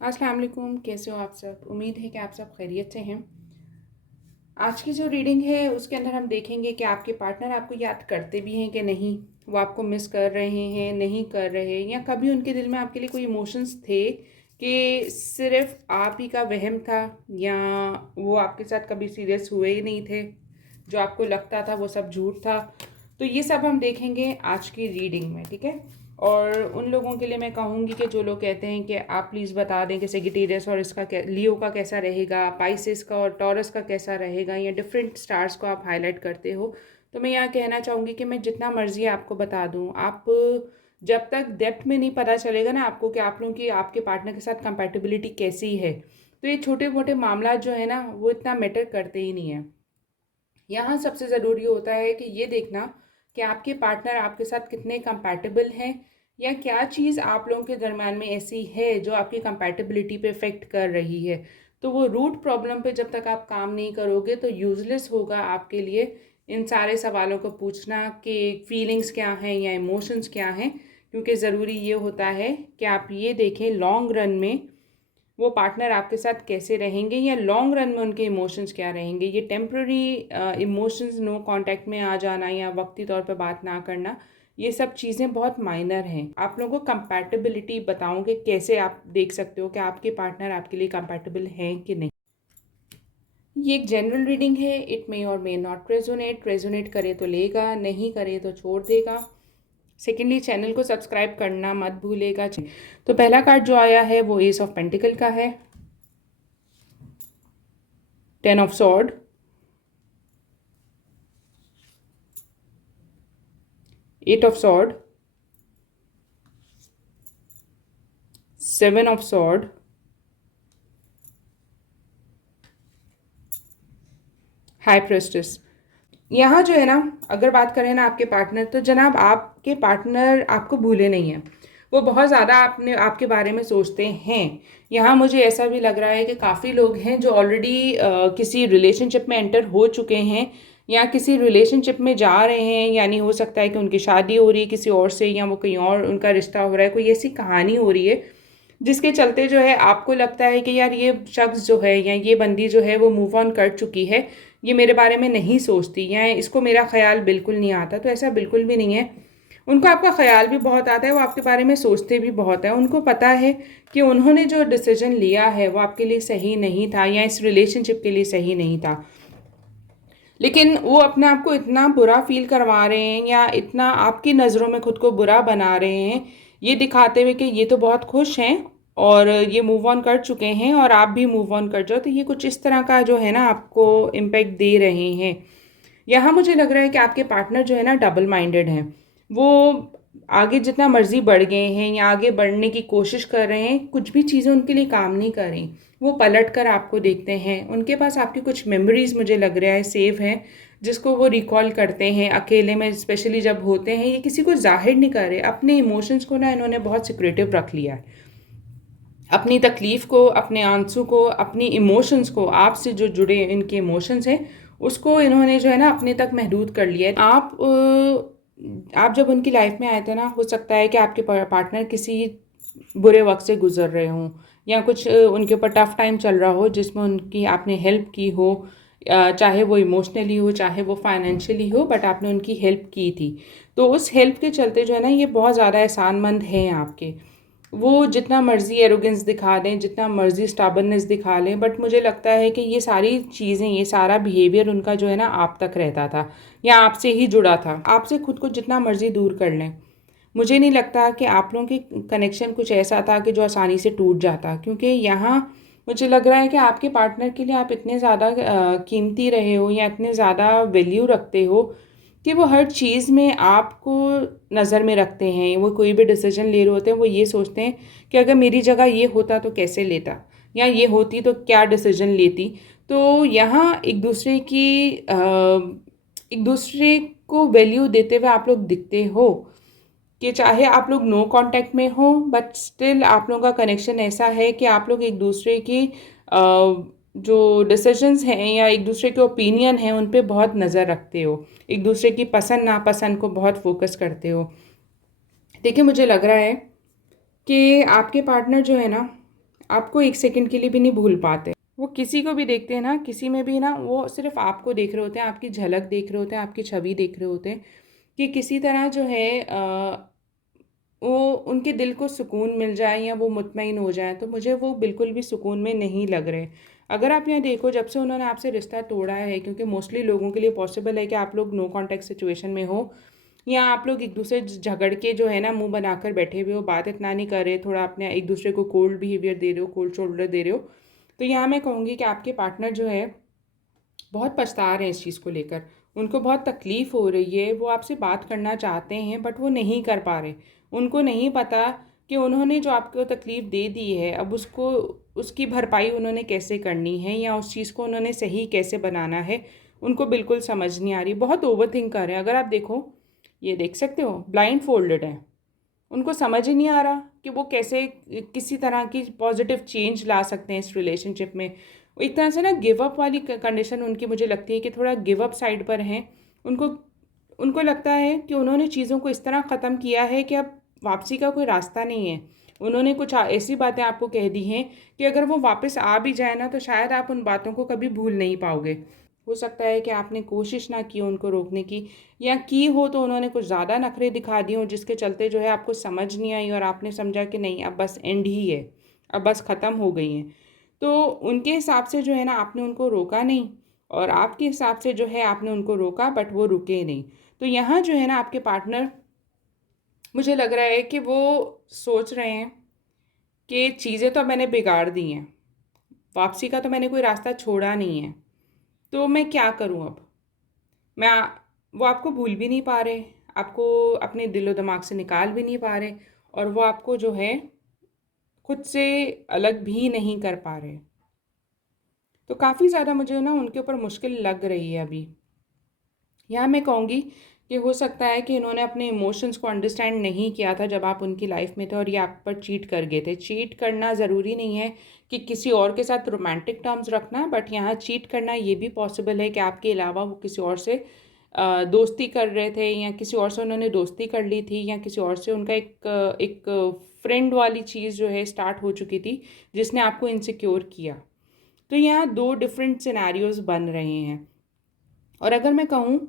अस्सलाम वालेकुम, कैसे हो आप सब। उम्मीद है कि आप सब खैरियत से हैं। आज की जो रीडिंग है उसके अंदर हम देखेंगे कि आपके पार्टनर आपको याद करते भी हैं कि नहीं, वो आपको मिस कर रहे हैं, नहीं कर रहे, या कभी उनके दिल में आपके लिए कोई इमोशंस थे कि सिर्फ आप ही का वहम था, या वो आपके साथ कभी सीरियस हुए ही नहीं थे, जो आपको लगता था वो सब झूठ था। तो ये सब हम देखेंगे आज की रीडिंग में, ठीक है। और उन लोगों के लिए मैं कहूँगी कि जो लोग कहते हैं कि आप प्लीज़ बता दें कि सेजिटेरियस और इसका लियो का कैसा रहेगा, पाइसेस का और टॉरस का कैसा रहेगा, या डिफरेंट स्टार्स को आप हाईलाइट करते हो, तो मैं यहाँ कहना चाहूँगी कि मैं जितना मर्जी आपको बता दूँ, आप जब तक डेप्थ में नहीं पता चलेगा ना आपको कि आप लोगों की आपके पार्टनर के साथ कंपैटिबिलिटी कैसी है, तो ये छोटे मोटे मामला जो है ना वो इतना मैटर करते ही नहीं है। यहाँ सबसे ज़रूरी होता है कि ये देखना कि आपके पार्टनर आपके साथ कितने कंपैटिबल हैं, या क्या चीज़ आप लोगों के दरम्यान में ऐसी है जो आपकी कंपैटिबिलिटी पे इफ़ेक्ट कर रही है। तो वो रूट प्रॉब्लम पे जब तक आप काम नहीं करोगे तो यूज़लेस होगा आपके लिए इन सारे सवालों को पूछना कि फीलिंग्स क्या हैं या इमोशंस क्या हैं, क्योंकि ज़रूरी ये होता है कि आप ये देखें लॉन्ग रन में वो पार्टनर आपके साथ कैसे रहेंगे, या लॉन्ग रन में उनके इमोशंस क्या रहेंगे। ये टेम्प्ररी इमोशंस, नो कांटेक्ट में आ जाना या वक्ती तौर पे बात ना करना, ये सब चीज़ें बहुत माइनर हैं। आप लोगों को कंपैटिबिलिटी बताऊंगे कैसे आप देख सकते हो कि आपके पार्टनर आपके लिए कंपैटिबल हैं कि नहीं। ये एक जनरल रीडिंग है, इट मे और मे नॉट रेजोनेट, रेजोनेट करे तो लेगा, नहीं करे तो छोड़ देगा। सेकेंडली, चैनल को सब्सक्राइब करना मत भूलेगा। तो पहला कार्ड जो आया है वो एस ऑफ पेंटिकल का है, 10 of sword, 8 of sword, 7 of sword, high prestige. यहाँ जो है ना, अगर बात करें ना आपके पार्टनर, तो जनाब आपके पार्टनर आपको भूले नहीं हैं। वो बहुत ज़्यादा आपने आपके बारे में सोचते हैं। यहाँ मुझे ऐसा भी लग रहा है कि काफ़ी लोग हैं जो ऑलरेडी किसी रिलेशनशिप में एंटर हो चुके हैं, या किसी रिलेशनशिप में जा रहे हैं, यानी हो सकता है कि उनकी शादी हो रही है किसी और से, या वो कहीं और उनका रिश्ता हो रहा है, कोई ऐसी कहानी हो रही है जिसके चलते जो है आपको लगता है कि यार ये शख्स जो है या ये बंदी जो है वो मूव ऑन कर चुकी है, ये मेरे बारे में नहीं सोचती, या इसको मेरा ख्याल बिल्कुल नहीं आता। तो ऐसा बिल्कुल भी नहीं है। उनको आपका ख्याल भी बहुत आता है, वो आपके बारे में सोचते भी बहुत है। उनको पता है कि उन्होंने जो डिसीजन लिया है वो आपके लिए सही नहीं था, या इस रिलेशनशिप के लिए सही नहीं था, लेकिन वो अपने आप को इतना बुरा फील करवा रहे हैं या इतना आपकी नज़रों में खुद को बुरा बना रहे हैं, ये दिखाते हुए कि ये तो बहुत खुश हैं और ये मूव ऑन कर चुके हैं और आप भी मूव ऑन कर जाओ। तो ये कुछ इस तरह का जो है ना आपको इम्पेक्ट दे रहे हैं। यहाँ मुझे लग रहा है कि आपके पार्टनर जो है ना डबल माइंडेड हैं। वो आगे जितना मर्जी बढ़ गए हैं या आगे बढ़ने की कोशिश कर रहे हैं, कुछ भी चीज़ें उनके लिए काम नहीं कर रही। वो पलट कर आपको देखते हैं, उनके पास आपकी कुछ मेमोरीज मुझे लग रहा है सेव हैं, जिसको वो रिकॉल करते हैं अकेले में, स्पेशली जब होते हैं। ये किसी को जाहिर नहीं कर रहे, अपने इमोशंस को ना इन्होंने बहुत सिक्रेटिव रख लिया है। अपनी तकलीफ़ को, अपने आंसू को, अपनी इमोशंस को, आपसे जो जुड़े इनके इमोशंस हैं उसको इन्होंने जो है ना अपने तक महदूद कर लिया है। आप जब उनकी लाइफ में आए थे ना, हो सकता है कि आपके पार्टनर किसी बुरे वक्त से गुजर रहे हों, या कुछ उनके ऊपर टफ टाइम चल रहा हो जिसमें उनकी आपने हेल्प की हो, चाहे वो इमोशनली हो चाहे वो फाइनेंशियली हो, बट आपने उनकी हेल्प की थी। तो उस हेल्प के चलते जो है ना ये बहुत ज़्यादा एहसानमंद हैं आपके। वो जितना मर्ज़ी एरोगेंस दिखा दें, जितना मर्ज़ी स्टबर्ननेस दिखा लें, बट मुझे लगता है कि ये सारी चीज़ें, ये सारा बिहेवियर उनका जो है ना आप तक रहता था या आपसे ही जुड़ा था। आपसे खुद को जितना मर्ज़ी दूर कर लें, मुझे नहीं लगता कि आप लोगों की कनेक्शन कुछ ऐसा था कि जो आसानी से टूट जाता, क्योंकि यहाँ मुझे लग रहा है कि आपके पार्टनर के लिए आप इतने ज़्यादा कीमती रहे हो या इतने ज़्यादा वैल्यू रखते हो कि वो हर चीज़ में आपको नज़र में रखते हैं। वो कोई भी डिसीजन ले रहे होते हैं, वो ये सोचते हैं कि अगर मेरी जगह ये होता तो कैसे लेता, या ये होती तो क्या डिसीजन लेती। तो यहाँ एक दूसरे को वैल्यू देते हुए आप लोग दिखते हो कि चाहे आप लोग नो कांटेक्ट में हो, बट स्टिल आप लोगों का कनेक्शन ऐसा है कि आप लोग एक दूसरे की जो डिसीजंस हैं या एक दूसरे के ओपिनियन हैं उन पे बहुत नज़र रखते हो, एक दूसरे की पसंद नापसंद को बहुत फोकस करते हो। देखिए, मुझे लग रहा है कि आपके पार्टनर जो है ना आपको एक सेकंड के लिए भी नहीं भूल पाते। वो किसी को भी देखते हैं ना, किसी में भी ना, वो सिर्फ आपको देख रहे होते हैं, आपकी झलक देख रहे होते हैं, आपकी छवि देख रहे होते हैं कि किसी तरह जो है वो उनके दिल को सुकून मिल जाए या वो मुतमईन हो जाए। तो मुझे वो बिल्कुल भी सुकून में नहीं लग रहे। अगर आप यहाँ देखो, जब से उन्होंने आपसे रिश्ता तोड़ा है, क्योंकि मोस्टली लोगों के लिए पॉसिबल है कि आप लोग नो कॉन्टैक्ट सिचुएशन में हो, या आप लोग एक दूसरे झगड़ के जो है ना मुंह बनाकर बैठे हुए हो, बात इतना नहीं कर रहे, थोड़ा अपने एक दूसरे को कोल्ड बिहेवियर दे रहे हो, कोल्ड शोल्डर दे रहे हो। तो यहाँ मैं कहूँगी कि आपके पार्टनर जो है बहुत पछता रहे हैं इस चीज़ को लेकर। उनको बहुत तकलीफ़ हो रही है, वो आपसे बात करना चाहते हैं बट वो नहीं कर पा रहे। उनको नहीं पता कि उन्होंने जो आपको तकलीफ़ दे दी है, अब उसको उसकी भरपाई उन्होंने कैसे करनी है, या उस चीज़ को उन्होंने सही कैसे बनाना है, उनको बिल्कुल समझ नहीं आ रही। बहुत ओवर थिंक कर रहे हैं। अगर आप देखो, ये देख सकते हो, ब्लाइंड फोल्डेड है। उनको समझ ही नहीं आ रहा कि वो कैसे किसी तरह की पॉजिटिव चेंज ला सकते हैं इस रिलेशनशिप में। एक तरह से ना गिव अप वाली कंडीशन उनकी मुझे लगती है कि थोड़ा गिव अप साइड पर हैं। उनको उनको लगता है कि उन्होंने चीज़ों को इस तरह ख़त्म किया है कि अब वापसी का कोई रास्ता नहीं है। उन्होंने कुछ ऐसी बातें आपको कह दी हैं कि अगर वो वापस आ भी जाए ना, तो शायद आप उन बातों को कभी भूल नहीं पाओगे। हो सकता है कि आपने कोशिश ना की उनको रोकने की, या की हो तो उन्होंने कुछ ज़्यादा नखरे दिखा दिए हों, जिसके चलते जो है आपको समझ नहीं आई और आपने समझा कि नहीं, अब बस एंड ही है, अब बस ख़त्म हो गई हैं। तो उनके हिसाब से जो है ना आपने उनको रोका नहीं, और आपके हिसाब से जो है आपने उनको रोका बट वो रुके नहीं। तो यहाँ जो है ना आपके पार्टनर, मुझे लग रहा है कि वो सोच रहे हैं कि चीज़ें तो मैंने बिगाड़ दी हैं, वापसी का तो मैंने कोई रास्ता छोड़ा नहीं है, तो मैं क्या करूं अब। मैं वो आपको भूल भी नहीं पा रहे, आपको अपने दिलो दिमाग से निकाल भी नहीं पा रहे, और वो आपको जो है खुद से अलग भी नहीं कर पा रहे। तो काफ़ी ज़्यादा मुझे ना उनके ऊपर मुश्किल लग रही है अभी। यहाँ मैं कहूँगी कि हो सकता है कि इन्होंने अपने इमोशंस को अंडरस्टैंड नहीं किया था जब आप उनकी लाइफ में थे, और ये आप पर चीट कर गए थे। चीट करना ज़रूरी नहीं है कि किसी और के साथ रोमांटिक टर्म्स रखना, बट यहाँ चीट करना ये भी पॉसिबल है कि आपके अलावा वो किसी और से दोस्ती कर रहे थे, या किसी और से उन्होंने दोस्ती कर ली थी, या किसी और से उनका एक फ्रेंड वाली चीज़ जो है स्टार्ट हो चुकी थी, जिसने आपको इनसिक्योर किया। तो यहाँ दो डिफरेंट सिनेरियोज बन रहे हैं। और अगर मैं कहूँ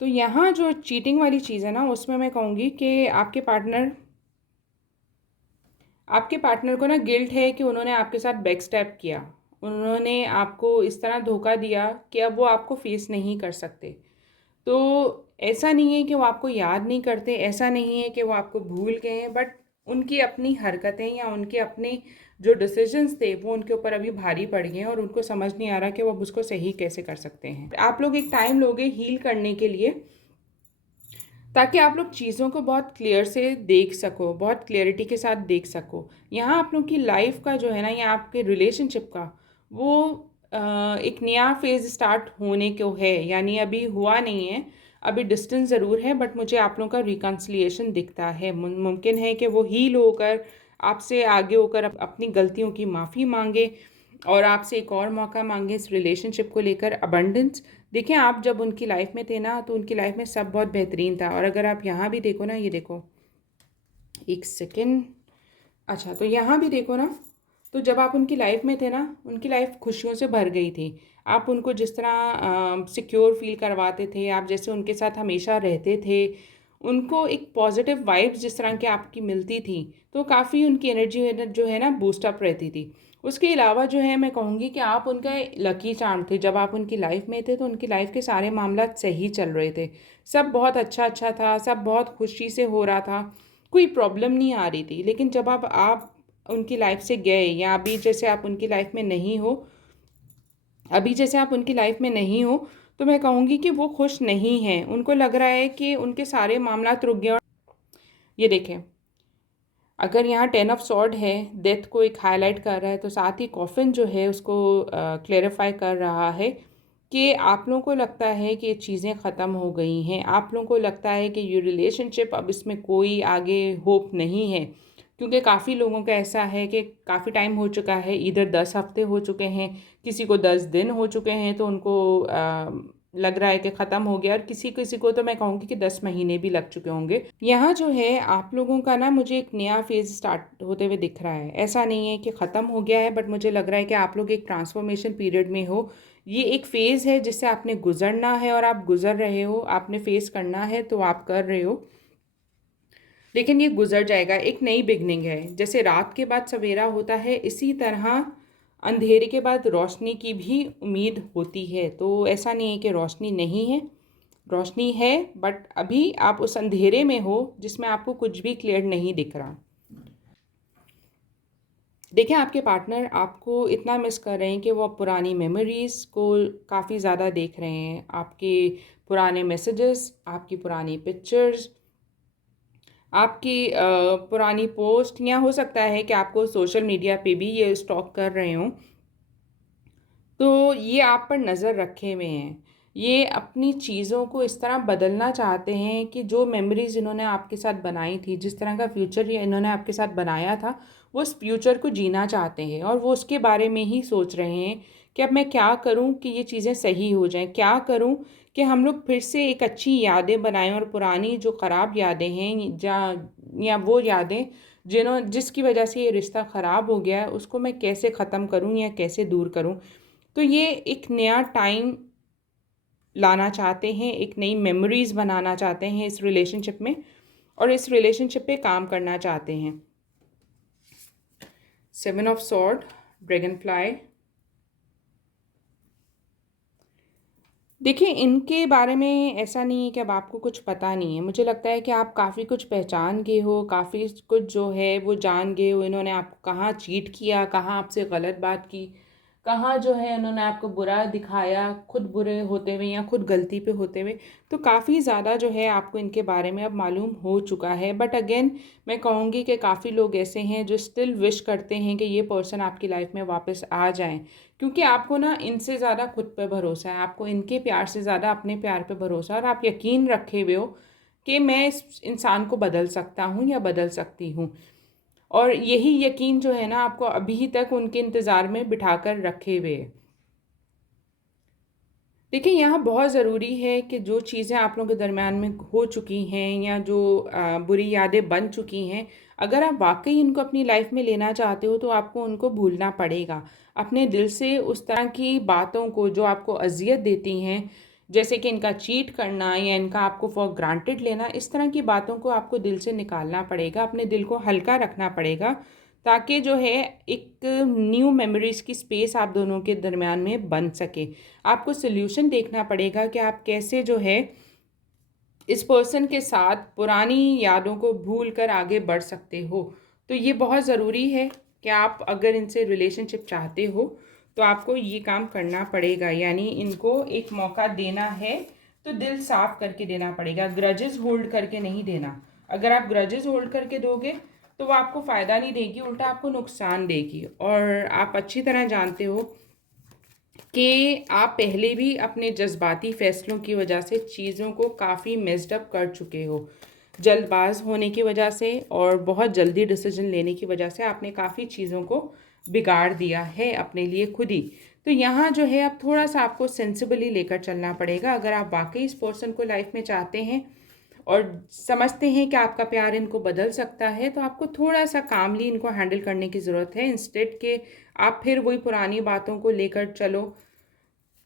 तो यहाँ जो चीटिंग वाली चीज़ है ना, उसमें मैं कहूँगी कि आपके पार्टनर को ना गिल्ट है कि उन्होंने आपके साथ बैक स्टेप किया। उन्होंने आपको इस तरह धोखा दिया कि अब वो आपको फेस नहीं कर सकते। तो ऐसा नहीं है कि वो आपको याद नहीं करते, ऐसा नहीं है कि वो आपको भूल गए हैं, बट उनकी अपनी हरकतें या उनके अपने जो डिसीजंस थे वो उनके ऊपर अभी भारी पड़ गए हैं, और उनको समझ नहीं आ रहा कि वो अब उसको सही कैसे कर सकते हैं। आप लोग एक टाइम लोगे हील करने के लिए, ताकि आप लोग चीज़ों को बहुत क्लियर से देख सको, बहुत क्लियरिटी के साथ देख सको। यहाँ आप लोग की लाइफ का जो है ना, या आपके रिलेशनशिप का वो एक नया फेज़ स्टार्ट होने को है, यानी अभी हुआ नहीं है, अभी डिस्टेंस ज़रूर है, बट मुझे आप लोगों का रिकन्सिलिएशन दिखता है। मुमकिन है कि वो हील होकर आपसे आगे होकर अपनी गलतियों की माफ़ी मांगे, और आपसे एक और मौका मांगे इस रिलेशनशिप को लेकर। अबंडेंस, देखिए आप जब उनकी लाइफ में थे ना, तो उनकी लाइफ में सब बहुत बेहतरीन था। और अगर आप यहाँ भी देखो ना, ये देखो, एक सेकेंड, अच्छा, तो यहाँ भी देखो ना, तो जब आप उनकी लाइफ में थे ना, उनकी लाइफ खुशियों से भर गई थी। आप उनको जिस तरह सिक्योर फील करवाते थे, आप जैसे उनके साथ हमेशा रहते थे, उनको एक पॉजिटिव वाइब्स जिस तरह की आपकी मिलती थी, तो काफ़ी उनकी एनर्जी जो है ना बूस्टअप रहती थी। उसके अलावा जो है मैं कहूँगी कि आप उनका लकी चार्म थे। जब आप उनकी लाइफ में थे तो उनकी लाइफ के सारे मामला सही चल रहे थे, सब बहुत अच्छा अच्छा था, सब बहुत खुशी से हो रहा था, कोई प्रॉब्लम नहीं आ रही थी। लेकिन जब आप उनकी लाइफ से गए, या अभी जैसे आप उनकी लाइफ में नहीं हो, तो मैं कहूँगी कि वो खुश नहीं हैं। उनको लग रहा है कि उनके सारे मामला रुक गए। और ये देखें, अगर यहाँ 10 ऑफ सॉर्ड है, डेथ को एक हाईलाइट कर रहा है, तो साथ ही कॉफिन जो है उसको क्लेरिफाई कर रहा है कि आप लोगों को लगता है कि ये चीज़ें ख़त्म हो गई हैं। आप लोगों को लगता है कि ये रिलेशनशिप अब इसमें कोई आगे होप नहीं है, क्योंकि काफ़ी लोगों का ऐसा है कि काफ़ी टाइम हो चुका है, इधर 10 हफ्ते हो चुके हैं, किसी को 10 दिन हो चुके हैं, तो उनको लग रहा है कि ख़त्म हो गया, और किसी किसी को तो मैं कहूँगी कि 10 महीने भी लग चुके होंगे। यहाँ जो है आप लोगों का ना मुझे एक नया फेज़ स्टार्ट होते हुए दिख रहा है। ऐसा नहीं है कि ख़त्म हो गया है, बट मुझे लग रहा है कि आप लोग एक ट्रांसफॉर्मेशन पीरियड में हो। ये एक फ़ेज़ है जिससे आपने गुज़रना है, और आप गुज़र रहे हो। आपने फ़ेस करना है तो आप कर रहे हो, लेकिन ये गुजर जाएगा। एक नई बिगनिंग है। जैसे रात के बाद सवेरा होता है, इसी तरह अंधेरे के बाद रोशनी की भी उम्मीद होती है। तो ऐसा नहीं है कि रोशनी नहीं है, रोशनी है, बट अभी आप उस अंधेरे में हो जिसमें आपको कुछ भी क्लियर नहीं दिख रहा। देखिए, आपके पार्टनर आपको इतना मिस कर रहे हैं कि वो अब पुरानी मेमोरीज़ को काफ़ी ज़्यादा देख रहे हैं। आपके पुराने मैसेजेस, आपकी पुरानी पिक्चर्स, आपकी पुरानी पोस्ट, या हो सकता है कि आपको सोशल मीडिया पे भी ये स्टॉक कर रहे हों। तो ये आप पर नज़र रखे हुए हैं। ये अपनी चीज़ों को इस तरह बदलना चाहते हैं कि जो मेमोरीज़ इन्होंने आपके साथ बनाई थी, जिस तरह का फ्यूचर ये इन्होंने आपके साथ बनाया था, वो उस फ्यूचर को जीना चाहते हैं, और वो उसके बारे में ही सोच रहे हैं कि अब मैं क्या करूं कि ये चीज़ें सही हो जाएं, क्या करूं कि हम लोग फिर से एक अच्छी यादें बनाएं, और पुरानी जो ख़राब यादें हैं या वो यादें जिसकी वजह से ये रिश्ता ख़राब हो गया है, उसको मैं कैसे ख़त्म करूं या कैसे दूर करूं। तो ये एक नया टाइम लाना चाहते हैं, एक नई मेमोरीज़ बनाना चाहते हैं इस रिलेशनशिप में, और इस रिलेशनशिप पे काम करना चाहते हैं। 7 ऑफ सॉर्ड, ड्रैगन फ्लाई। देखिए, इनके बारे में ऐसा नहीं है कि अब आपको कुछ पता नहीं है। मुझे लगता है कि आप काफ़ी कुछ पहचान गए हो, काफ़ी कुछ जो है वो जान गए हो। इन्होंने आपको कहाँ चीट किया, कहाँ आपसे गलत बात की, कहाँ जो है उन्होंने आपको बुरा दिखाया, खुद बुरे होते हुए या खुद गलती पे होते हुए। तो काफ़ी ज़्यादा जो है आपको इनके बारे में अब मालूम हो चुका है। बट अगेन मैं कहूँगी कि काफ़ी लोग ऐसे हैं जो स्टिल विश करते हैं कि ये पर्सन आपकी लाइफ में वापस आ जाएं, क्योंकि आपको ना इनसे ज़्यादा खुद पे भरोसा है, आपको इनके प्यार से ज़्यादा अपने प्यार पे भरोसा है, और आप यकीन रखे हुए हो कि मैं इस इंसान को बदल सकता हूँ या बदल सकती हूँ। और यही यकीन जो है ना आपको अभी तक उनके इंतज़ार में बिठाकर रखे हुए है। देखिए, यहाँ बहुत ज़रूरी है कि जो चीज़ें आप लोगों के दरमियान में हो चुकी हैं, या जो बुरी यादें बन चुकी हैं, अगर आप वाकई इनको अपनी लाइफ में लेना चाहते हो तो आपको उनको भूलना पड़ेगा। अपने दिल से उस तरह की बातों को जो आपको अज़ियत देती हैं, जैसे कि इनका चीट करना या इनका आपको फॉर ग्रांटेड लेना, इस तरह की बातों को आपको दिल से निकालना पड़ेगा, अपने दिल को हल्का रखना पड़ेगा, ताकि जो है एक न्यू मेमोरीज़ की स्पेस आप दोनों के दरमियान में बन सके। आपको सल्यूशन देखना पड़ेगा कि आप कैसे जो है इस पर्सन के साथ पुरानी यादों को भूल कर आगे बढ़ सकते हो। तो ये बहुत ज़रूरी है कि आप अगर इनसे रिलेशनशिप चाहते हो तो आपको ये काम करना पड़ेगा, यानी इनको एक मौका देना है तो दिल साफ करके देना पड़ेगा, ग्रजेस होल्ड करके नहीं देना। अगर आप ग्रजेस होल्ड करके दोगे तो वो आपको फ़ायदा नहीं देगी, उल्टा आपको नुकसान देगी। और आप अच्छी तरह जानते हो कि आप पहले भी अपने जज्बाती फ़ैसलों की वजह से चीज़ों को काफ़ी मेस्ड अप कर चुके हो। जल्दबाज होने की वजह से और बहुत जल्दी डिसीजन लेने की वजह से आपने काफ़ी चीज़ों को बिगाड़ दिया है अपने लिए खुद ही। तो यहाँ जो है अब थोड़ा सा आपको सेंसिबली लेकर चलना पड़ेगा। अगर आप वाकई इस पर्सन को लाइफ में चाहते हैं और समझते हैं कि आपका प्यार इनको बदल सकता है, तो आपको थोड़ा सा कामली इनको हैंडल करने की ज़रूरत है, इंस्टेड के आप फिर वही पुरानी बातों को लेकर चलो।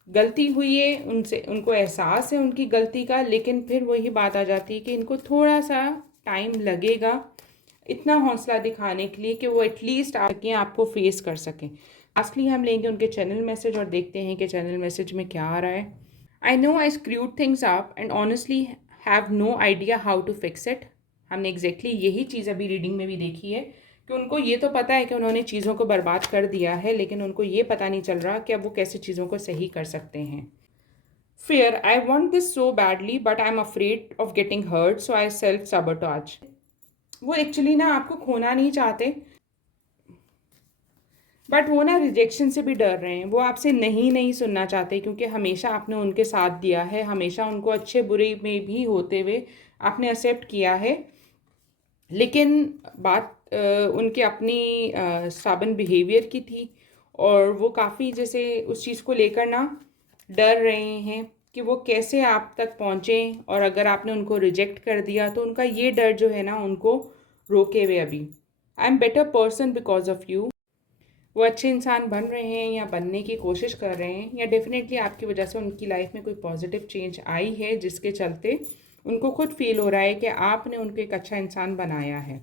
गलती हुई है उनसे, उनको एहसास है उनकी गलती का, लेकिन फिर वही बात आ जाती है कि इनको थोड़ा सा टाइम लगेगा इतना हौसला दिखाने के लिए कि वो एटलीस्ट आके आपको फेस कर सकें। लास्टली हम लेंगे उनके चैनल मैसेज और देखते हैं कि चैनल मैसेज में क्या आ रहा है। I know I screwed things up and honestly have no idea how to fix it. हमने एग्जैक्टली यही चीज़ अभी रीडिंग में भी देखी है कि उनको ये तो पता है कि उन्होंने चीज़ों को बर्बाद कर दिया है, लेकिन उनको ये पता नहीं चल रहा कि अब वो कैसे चीज़ों को सही कर सकते हैं। Fear, I want this so badly but I am afraid of getting hurt, so I self sabotage. वो एक्चुअली ना आपको खोना नहीं चाहते, बट वो ना रिजेक्शन से भी डर रहे हैं। वो आपसे नहीं नहीं सुनना चाहते, क्योंकि हमेशा आपने उनके साथ दिया है, हमेशा उनको अच्छे बुरे में भी होते हुए आपने एक्सेप्ट किया है। लेकिन बात उनके अपनी स्टबर्न बिहेवियर की थी, और वो काफ़ी जैसे उस चीज़ को लेकर ना डर रहे हैं। कि वो कैसे आप तक पहुँचें, और अगर आपने उनको रिजेक्ट कर दिया तो उनका ये डर जो है ना उनको रोके हुए अभी। I am better person because of you. वो अच्छे इंसान बन रहे हैं या बनने की कोशिश कर रहे हैं, या डेफिनेटली आपकी वजह से उनकी लाइफ में कोई पॉजिटिव चेंज आई है जिसके चलते उनको खुद फील हो रहा है कि आपने उनको एक अच्छा इंसान बनाया है।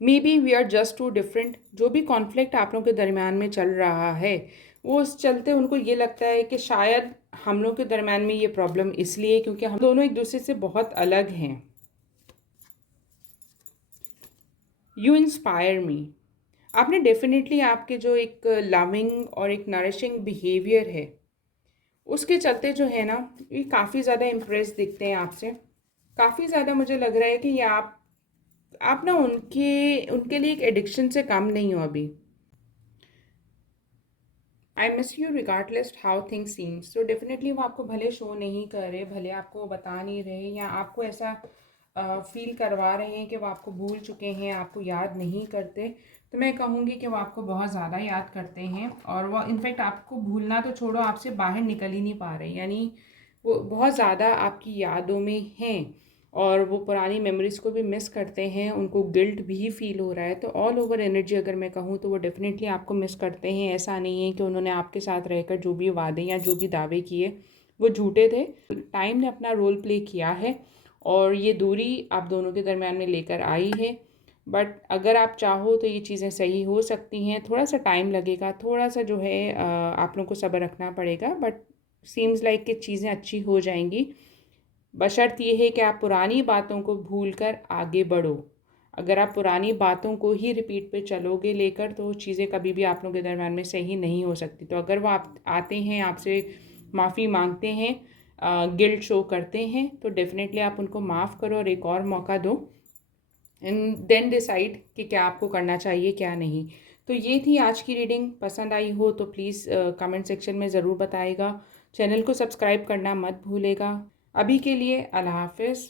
Maybe we are just too different. जो भी कॉन्फ्लिक्ट आप लोगों के दरमियान में चल रहा है वो उस चलते उनको ये लगता है कि शायद हम लोग के दरमियान में ये प्रॉब्लम इसलिए क्योंकि हम दोनों एक दूसरे से बहुत अलग हैं। You inspire me. आपने डेफिनेटली आपके जो एक लविंग और एक नरिशिंग बिहेवियर है उसके चलते जो है ना ये काफ़ी ज़्यादा इम्प्रेस दिखते हैं आपसे। काफ़ी ज़्यादा मुझे लग रहा है कि ये आप ना उनके उनके लिए एक एडिक्शन से कम नहीं हो अभी। I miss you regardless how things seems. तो डेफिनेटली वो आपको भले शो नहीं कर रहे, भले आपको बता नहीं रहे, या आपको ऐसा फील करवा रहे हैं कि वो आपको भूल चुके हैं, आपको याद नहीं करते, तो मैं कहूँगी कि वो आपको बहुत ज़्यादा याद करते हैं। और वो इनफैक्ट आपको भूलना तो छोड़ो, आपसे बाहर निकल ही नहीं पा रहे, यानी वो बहुत ज़्यादा आपकी यादों में हैं और वो पुरानी मेमोरीज़ को भी मिस करते हैं। उनको गिल्ट भी फील हो रहा है। तो ऑल ओवर एनर्जी अगर मैं कहूँ तो वो डेफिनेटली आपको मिस करते हैं। ऐसा नहीं है कि उन्होंने आपके साथ रहकर जो भी वादे या जो भी दावे किए वो झूठे थे। टाइम ने अपना रोल प्ले किया है और ये दूरी आप दोनों के दरमियान में लेकर आई है। बट अगर आप चाहो तो ये चीज़ें सही हो सकती हैं। थोड़ा सा टाइम लगेगा, थोड़ा सा जो है आप लोगों को सब्र रखना पड़ेगा, बट सीम्स लाइक कि चीज़ें अच्छी हो जाएंगी। बशर्त ये है कि आप पुरानी बातों को भूलकर आगे बढ़ो। अगर आप पुरानी बातों को ही रिपीट पे चलोगे लेकर तो चीज़ें कभी भी आप लोगों के दरम्यान में सही नहीं हो सकती। तो अगर वो आप आते हैं, आपसे माफ़ी मांगते हैं, गिल्ट शो करते हैं, तो डेफिनेटली आप उनको माफ़ करो और एक और मौका दो एंड देन डिसाइड कि क्या आपको करना चाहिए क्या नहीं। तो ये थी आज की रीडिंग। पसंद आई हो तो प्लीज़ कमेंट सेक्शन में ज़रूर बताएगा। चैनल को सब्सक्राइब करना मत भूलेगा। अभी के लिए अल्लाह हाफ़िज़।